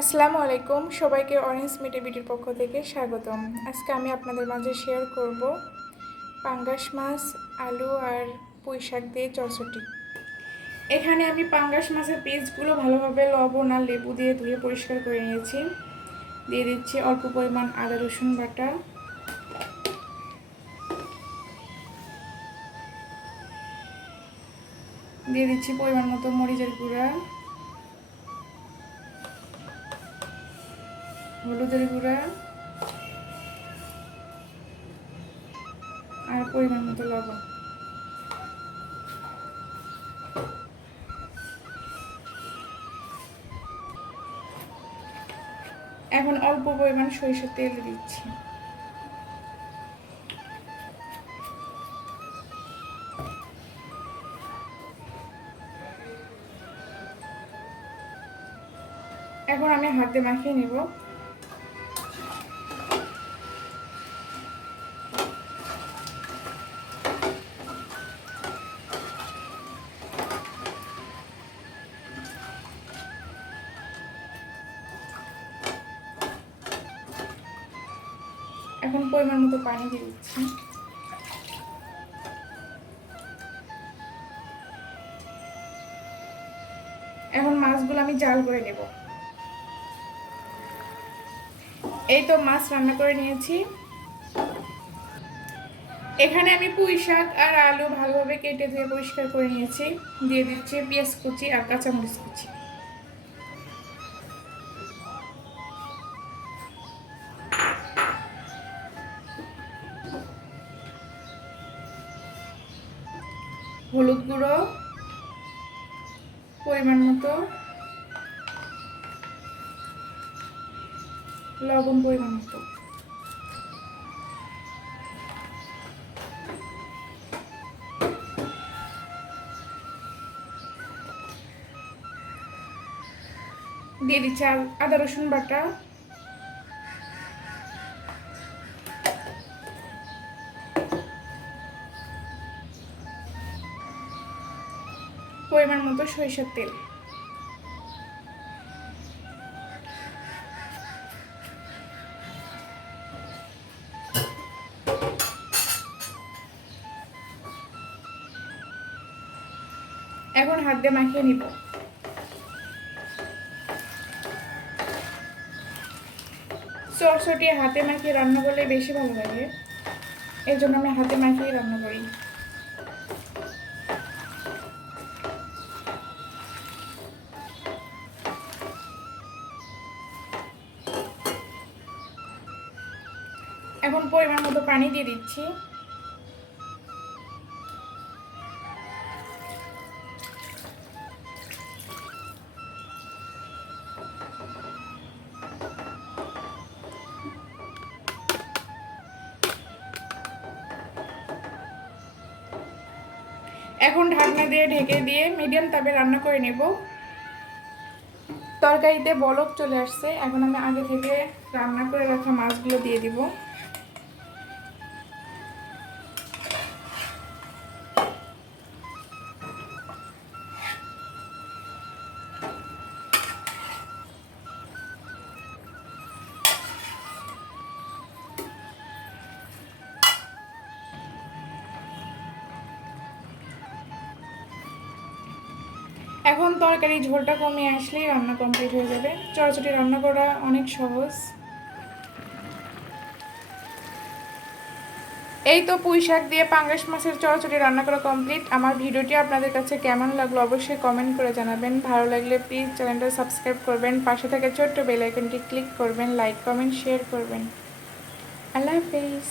আসসালামু আলাইকুম, সবাইকে অরেঞ্জ মিটে বিটির পক্ষ থেকে স্বাগতম। আজকে আমি আপনাদের মাঝে শেয়ার করব পাঙ্গাস মাছ, আলু আর পুঁই শাক দিয়ে চচ্চড়ি। এখানে আমি পাঙ্গাস মাছের পিসগুলো ভালোভাবে লবণ আর লেবু দিয়ে ধুয়ে পরিষ্কার করে নিয়েছি। দিয়ে দিচ্ছি অল্প পরিমাণ আদা রসুন বাটা, দিয়ে দিচ্ছি পরিমাণ মতো মরিচের গুঁড়া, হলুদের গুঁড়া আর পরিমাণ মতো লবণ। এখন অল্প পরিমাণ সরিষার তেল দিচ্ছি। এখন আমি হাতে মাখিয়ে নেব। এখন পরিমাণ মতো পানি দিয়ে দিচ্ছি। এখন মাছগুলো আমি জাল করে নেব। এই তো মাছ রান্না করে নিয়েছি। এখানে আমি পুঁই শাক আর আলু ভালোভাবে কেটে ধুয়ে পরিষ্কার করে নিয়েছি। দিয়ে দিচ্ছি পেঁয়াজ কুচি আর কাঁচামরিচ কুচি। হলুদ গুঁড়ো পরিমাণ মতো, লবণ পরিমাণ মতো। দিয়ে দিচ্ছি আদা রসুন বাটা, পরিমাণ মতো সরিষার তেল। এখন হাত দিয়ে মাখিয়ে নিব। চটচটি হাতে মাখিয়ে রান্না করলে বেশি ভালো লাগে, এই জন্য আমি হাতে মাখিয়ে রান্না করি। এখন পরিমাণ মতো পানি দিয়ে দিচ্ছি। এখন ঢাকনা দিয়ে ঢেকে দিয়ে মিডিয়াম তাপে রান্না করে নেব। তরকারিতে বলক চলে আসছে। এখন আমি আগে থেকে রান্না করে রাখা মাছগুলো দিয়ে দিব। এখন তরকারি ঝোলটা কমিয়ে আসলেই রান্না কমপ্লিট হয়ে যাবে। চটচটি রান্না করা অনেক সহজ। এই তো পুঁই শাক দিয়ে পাঙ্গাস মাছের চটচটি রান্না করা কমপ্লিট। আমার ভিডিওটি আপনাদের কাছে কেমন লাগলো অবশ্যই কমেন্ট করে জানাবেন। ভালো লাগলে প্লিজ চ্যানেলটা সাবস্ক্রাইব করবেন, পাশে থাকা ছোট্ট বেল আইকনটি ক্লিক করবেন, লাইক কমেন্ট শেয়ার করবেন। আল্লাহ হাফেজ।